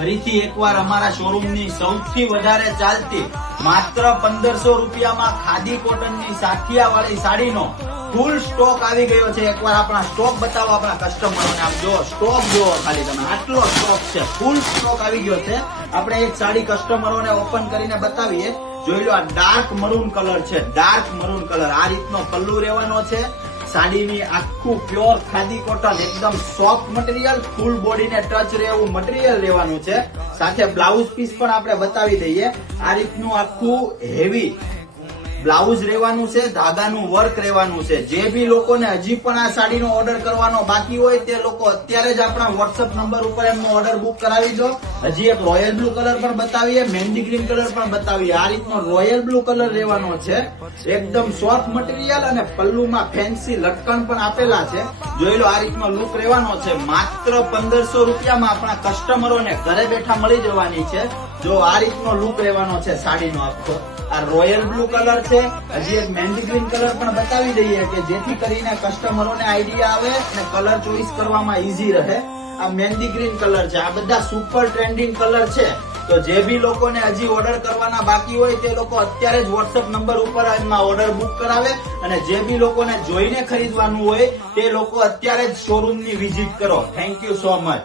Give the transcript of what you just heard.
ફરીથી એકવાર અમારા શોરૂમની સૌથી વધારે ચાલતી માત્ર 1500 રૂપિયામાં ખાદી કોટનની સાથિયા વાળી સાડીનો ફૂલ સ્ટોક આવી ગયો છે. એકવાર આપણા સ્ટોક બતાવો આપણા કસ્ટમરોને. આપ જો સ્ટોક જુઓ ખાલી તમે, આટલો સ્ટોક છે, ફૂલ સ્ટોક આવી ગયો છે. આપણે એક સાડી કસ્ટમરોને ઓપન કરીને બતાવીએ. જોઈ લો, આ ડાર્ક મરૂન કલર છે, ડાર્ક મરૂન કલર. આ રીતનો પલ્લુ રહેવાનો છે. સાડીની આખું પ્યોર ખાદી કોટન, એકદમ સોફ્ટ મટીરિયલ, ફૂલ બોડીને ટચ રહે એવું મટીરિયલ રહેવાનું છે. સાથે બ્લાઉઝ પીસ પણ આપણે બતાવી દઈએ. આ રીતનું આખું હેવી બ્લાઉઝ રહેવાનું છે, ધાગાનું વર્ક રહેવાનું છે. જે બી લોકોને હજી પણ આ સાડીનો ઓર્ડર કરવાનો બાકી હોય તે લોકો અત્યારે જ આપણા વોટ્સઅપ નંબર ઉપર એમનો ઓર્ડર બુક કરાવી દો. હજી એક રોયલ બ્લુ કલર પણ બતાવીએ, મહેંદી ગ્રીન કલર પણ બતાવીએ. આ રીતનો રોયલ બ્લુ કલર રહેવાનો છે, એકદમ સોફ્ટ મટીરિયલ અને પલ્લુમાં ફેન્સી લટકણ પણ આપેલા છે. જોઈ લો, આ રીતનો લુક રહેવાનો છે. માત્ર 1500 રૂપિયામાં આપણા કસ્ટમરોને ઘરે બેઠા મળી જવાની છે. જો આ રીતનો લુક રહેવાનો છે સાડીનો આખો. આ રોયલ બ્લુ કલર છે. હજી એક મહેંદી ગ્રીન કલર પણ બતાવી દઈએ કે જેથી કરીને કસ્ટમરોને આઈડિયા આવે અને કલર ચોઈસ કરવામાં ઈઝી રહે. આ મહેંદી ગ્રીન કલર છે. આ બધા સુપર ટ્રેન્ડિંગ કલર છે. તો જે બી લોકોને હજી ઓર્ડર કરવાના બાકી હોય તે લોકો અત્યારે જ વોટ્સઅપ નંબર ઉપર એમના ઓર્ડર બુક કરાવે. અને જે બી લોકોને જોઈને ખરીદવાનું હોય તે લોકો અત્યારે જ શોરૂમની વિઝિટ કરો. Thank you so much.